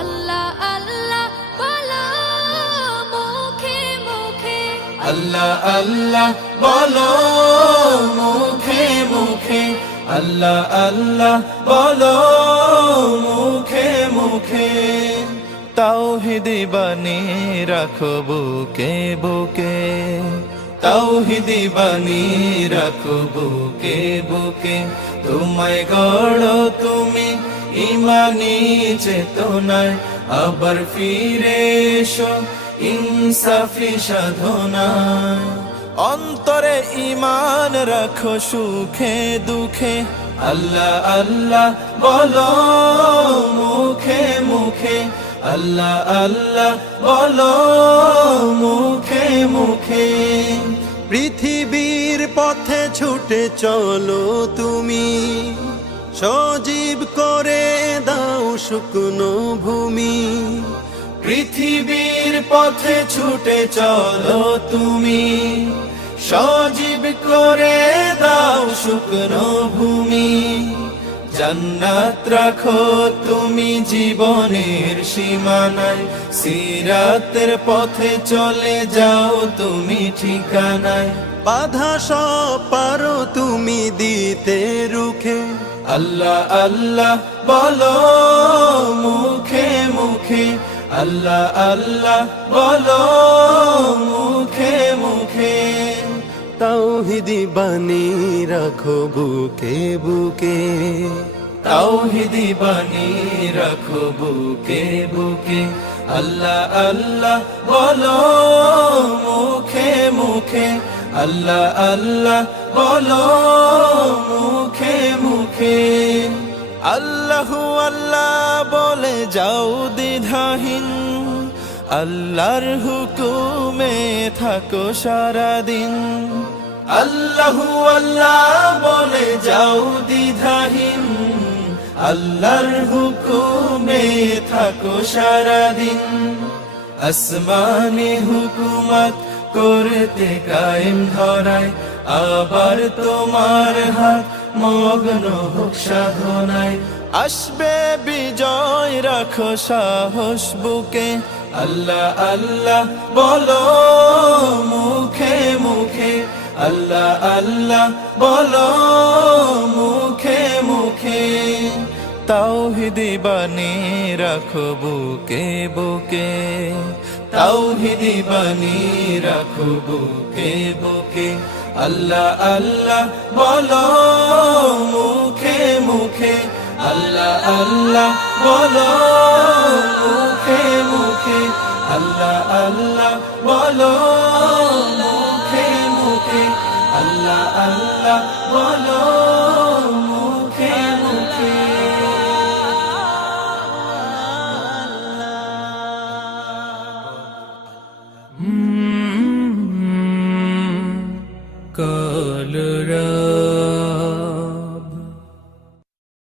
আল্লাহ আল্লাহ বলো মুখে মুখে, আল্লাহ আল্লাহ বলো মুখে মুখে, আল্লাহ আল্লাহ বলো মুখে মুখে। তাওহীদি বাণী রাখো বুকে বুকে, তাওহীদি বাণী রাখো বুকে বুকে। তোমায় গড়ো তুমি ইমানি চেতনায়, আবার ফিরে এসো ইনসাফি সাধনায়। অন্তরে ঈমান রাখো সুখে দুঃখে, আল্লাহ আল্লাহ বলো মুখে মুখে, আল্লাহ আল্লাহ বলো মুখে মুখে। পৃথিবীর পথে ছুটে চলো তুমি, সজীব করে দাও শুকনো ভূমি। পৃথিবীর পথে ছুটে চলো তুমি, সজীব করে দাও শুকনো ভূমি। জান্নাত রাখো তুমি জীবনের সীমানায়, সিরাতের পথে চলে যাও তুমি ঠিকানায়। বাধা সব পারো তুমি দিতে রুখে, আল্লাহ আল্লাহ বলো মুখে মুখে, আল্লাহ আল্লাহ বলো মুখে মুখে। তাওহীদি বাণী রাখো বুকে বুকে, তাওহীদি বাণী রাখো বুকে বুকে। আল্লাহ আল্লাহ বলো মুখে মুখে, আল্লাহ আল্লাহ বলো মুখে মুখে। আল্লাহু আল্লাহ বলে যাও দ্বিধাহীন, আল্লাহর হুকুমে থাকো সারাদিন। আল্লাহু আল্লাহ বলে যাও দ্বিধাহীন, আল্লাহর হুকুমে থাকো সারাদিন। আসমানি হুকুমত করতে কায়েম ধরায়, আবার তোমার হাত মগ্ন হোক সাধনায়। আসবে বিজয় রাখো সাহস বুকে, আল্লাহ আল্লাহ বলো মুখে মুখে, আল্লাহ আল্লাহ বলো মুখে মুখে। তাওহীদি বাণী রাখো বুকে বুকে, তাওহীদি বাণী রাখো বুকে বুকে। আল্লাহ আল্লাহ বলো মুখে মুখে, আল্লাহ আল্লাহ বলো মুখে মুখে, আল্লাহ আল্লাহ বলো মুখে মুখে, আল্লাহ আল্লাহ বলো মুখে মুখে।